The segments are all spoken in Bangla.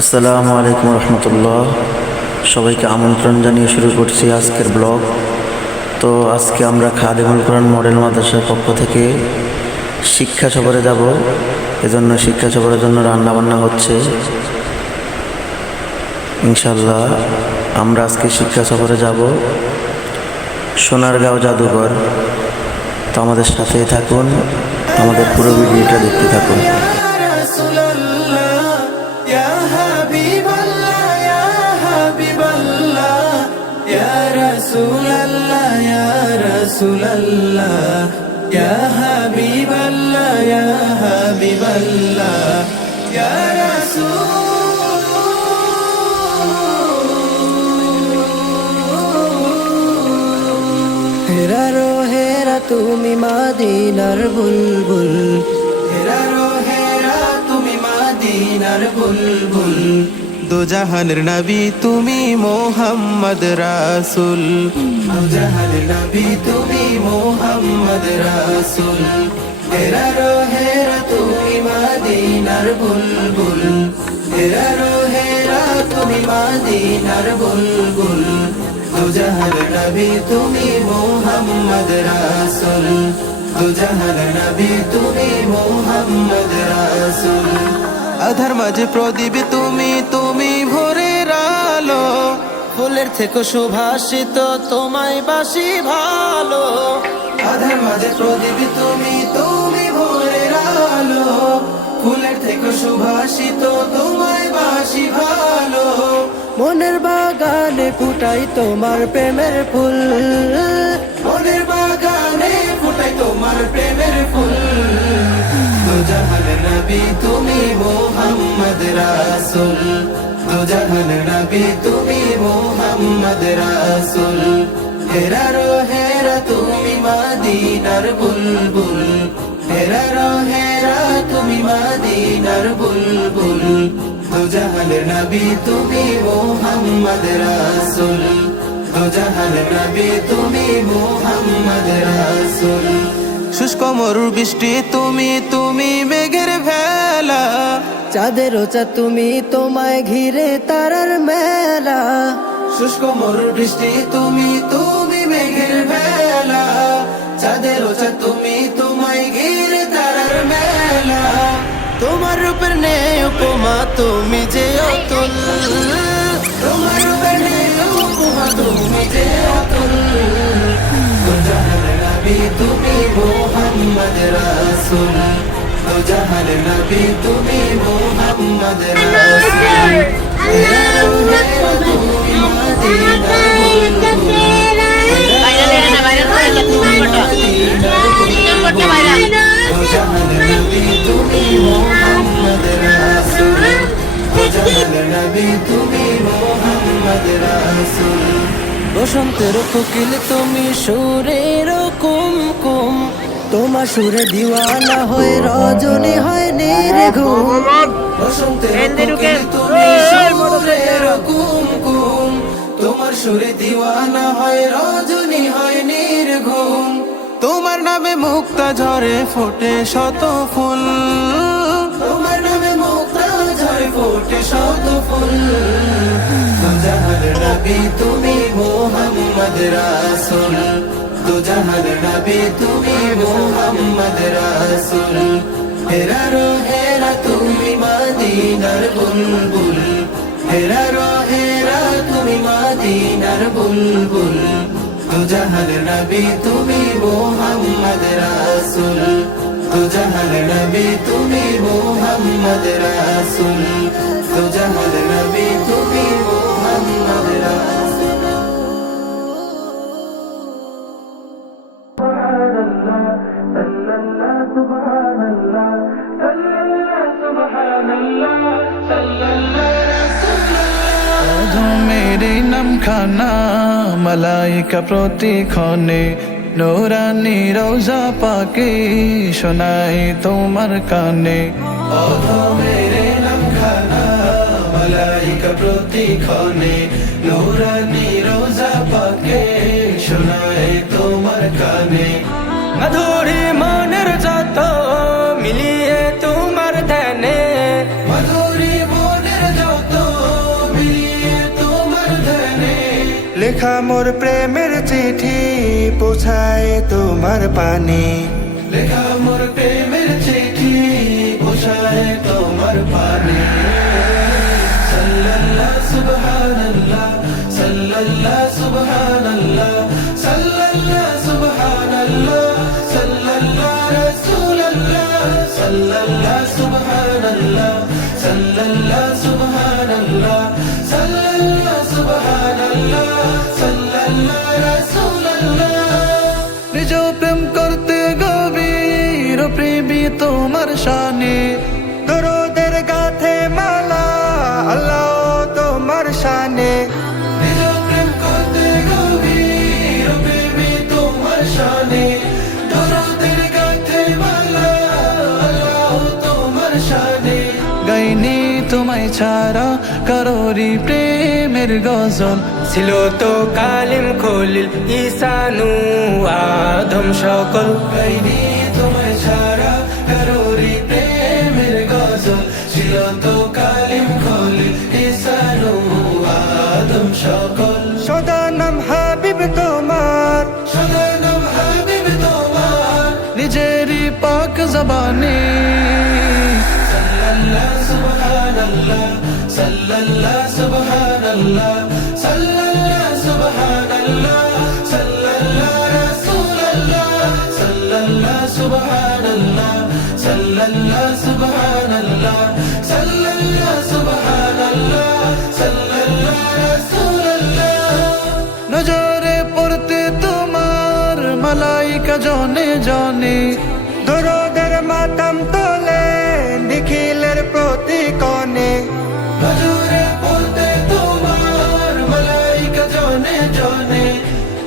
আসসালামু আলাইকুম রহমতুল্লাহ। সবাইকে আমন্ত্রণ জানিয়ে শুরু করছি আজকের ব্লগ। তো আজকে আমরা খাদেমুল কোরআন মডেল মাদ্রাসার পক্ষ থেকে শিক্ষা সফরে যাব। এজন্য শিক্ষা সফরের জন্য রান্না বান্না হচ্ছে। ইনশাল্লাহ আমরা আজকে শিক্ষা সফরে যাব। সোনারগাঁও জাদুঘর। তো আমাদের সাথেই থাকুন। আমাদের পুরো ভিডিওটা দেখতে থাকুন। আল্লাহ ইয়া রাসূল আল্লাহ ইয়া হাবিব আল্লাহ ইয়া হাবিব আল্লাহ ইয়া রাসূল। হেরা রো হেরা তুমি মাদিনার বুলবুল। হেরা রো হেরা তুমি মাদিনার বুলবুল। দুজাহানের নবী, তুমি মোহাম্মদ রাসুল। দুজাহানের নবী, তুমি মোহাম্মদ রাসুল। হেরারো হেরা তুমি মাদিনার বুলবুল। হেরারো হেরা তুমি মাদিনার বুলবুল। দুজাহান নবী, তুমি মোহাম্মদ রাসুল। দুজাহান নবী, তুমি মোহাম্মদ রাসুল। আধার মাঝে প্রদীপ, তুমি তুমি ভোরের আলো। ফুলের থেকে সুভাষিত, তোমায় বাসি ভালো। আধার মাঝে প্রদীপ, তুমি তুমি ভোরের আলো। ফুলের থেকে সুভাষিত, তোমায় বাসি ভালো। মনের বাগানে ফুটাই তোমার প্রেমের ফুল। মনের বাগানে ফুটাই তোমার প্রেমের ফুল। দুজাহান নবী, তুমি মোহাম্মদ রাসুল। দুজাহান নবী, তুমি মোহাম্মদ রাসুল। হেরারো হেরা তুমি মাদিনার বুলবুল। হেরারো হেরা তুমি মাদিনার বুলবুল। দুজাহান নবী, তুমি মোহাম্মদ রাসুল। দুজাহান নবী, তুমি মোহাম্মদ রাসুল। মরুর বৃষ্টি তুমি তুমি মেঘের ভেলা। চাঁদের চা তুমি তোমায় ঘিরে তারার মেলা। শুষ্ক মরুর বৃষ্টি তুমি তুমি মেঘের ভেলা। চাঁদের চা তুমি তোমায় ঘিরে তারার মেলা। তোমার রূপের নেই উপমা তুমি যে অতুল। তোমার রূপের নেই উপমা তুমি যে তুমি মোহাম্মদ রাসূল দুজাহান নবী তুমি মোহাম্মদ রাসূল তুমি মোহাম্মদ রাসূল দুজাহান নবী তুমি মোহাম্মদ রাসূল। বসন্তের কোকিল তুমি সুরের কুমকুম তোমার সুরে দিওয়ানা হয় রজনী হয় কুমকুম। তোমার সুরে দিওয়ানা হয় রজনী হয় নির্ঘুম তোমার নামে মুক্তা ঝরে ফোটে শত ফুল। তোমার নামে মুক্তা ঝরে ফোটে শত ফুল। তুমি মোহাম্মদ রাসুল। দুজাহান নবী, তুমি মোহাম্মদ রাসুল। হেরারো হেরা তুমি মাদিনার বুলবুল। হেরারো হেরা তুমি মাদিনার বুলবুল। দুজাহান নবী, তুমি মোহাম্মদ রাসুল। দুজাহান নবী, তুমি মোহাম্মদ রাসুল। মেরে নাম খানা মালাইকা প্রতিক্ষণে। নোরানি রোজা পাকে, শোনাই তোমার কানে। মেরে নাম খানা মালাইকা প্রতিক্ষণে। নূরানি রোজা পাকে শোনায় তোমার কানে। মধুরি লেখা মোর প্রেমের চিঠি পৌঁছায় তোমার পানে লেখা মোর প্রেমের চিঠি পোষায় তোমার পানে সাল্লাল্লাহ সুবহানাল্লাহ সাল্লাল্লাহ সুবহানাল্লাহ সাল্লাল্লাহ সুবহানাল্লাহ সাল্লাল্লাহ রাসূলুল্লাহ সাল্লাল্লাহ সুবহানাল্লাহ সাল্লাল্লাহ সুবহানাল্লাহ সাল্লাল্লাহ সুবহানাল্লাহ তোমার শানে। দরদের গাথে মালা আল্লাহ তোমার শানে। গাইনি তোমায় ছাড়া কারোরি প্রেমের গজল। ছিল তো কালিম খলিল ঈসানু আদম সকল। গাইনি কারোরি প্রেমের গজল ছিল তো কালিম খলি ইসানু আদম সকল সদা নাম হাবিব তোমার সদা নাম হাবিব তোমার নিজেরই পাক জবানে সাল্লাল্লাহ সুবহানাল্লাহ সাল্লাল্লাহ সুবহানাল্লাহ মাতাম তোলে নিখিলের প্রতিকনে নজরে পড়তে তোমার মালাইকা জনে জনে।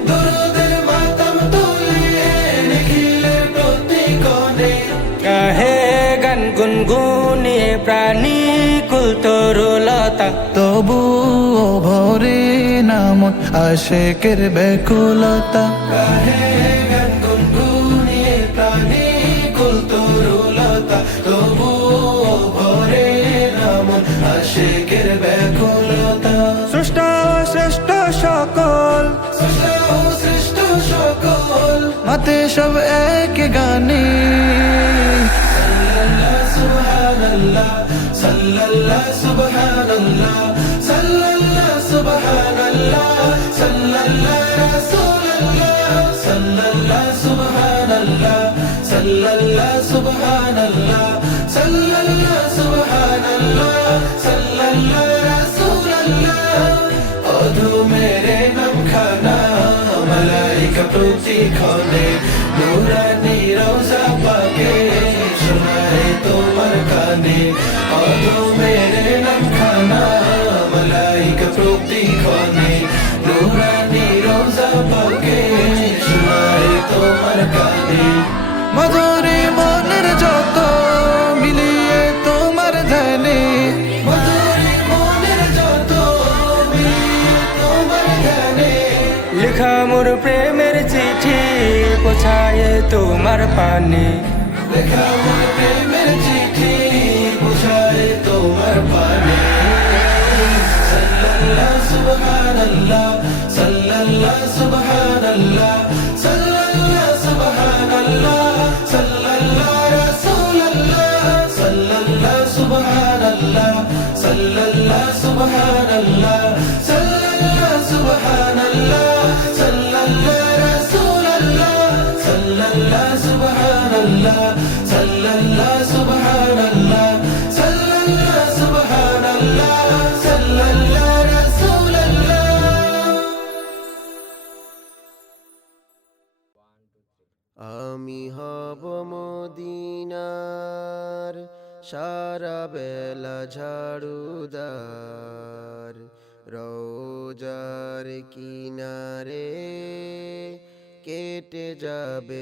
দরদের মাতাম তুলে নিখিলের প্রতিকনে কাহে গান গুনগুনিয়ে প্রাণী কুল তরুলতা। তবু ভরে নাম আশেকের বেকুলতা কাহে সৃষ্টা শ্রেষ্ঠ সকল সৃষ্ট সকল মাতে সব এক গানে সাল্লাল্লাহ সুবহানাল্লাহ সাল্লাল্লাহ সুবহানাল্লাহ সাল্লাল্লাহ রাসূলুল্লাহ সাল্লাল্লাহ সুবহানাল্লাহ সাল্লাল্লাহ সুবহানাল্লাহ সাল্লাল্লাহ সুবহানাল্লাহ সাল্লাল্লাহ রাসূলুল্লাহ অধু মেরে নাম খানা মালাইকা প্রতিক্ষণে নুরানি রোজা পাকে শোনায় তোমার কানে অধু মেরে নাম খানা মালাইকা প্রতিক্ষণে নুরানি রোজা পাকে শোনায় তোমার কানে পোছায় তোমার পানে। মোর প্রেমের আমি হব মদিনার সারা বেলা ঝাড়ুদার রোজার কিনারে কেটে যাবে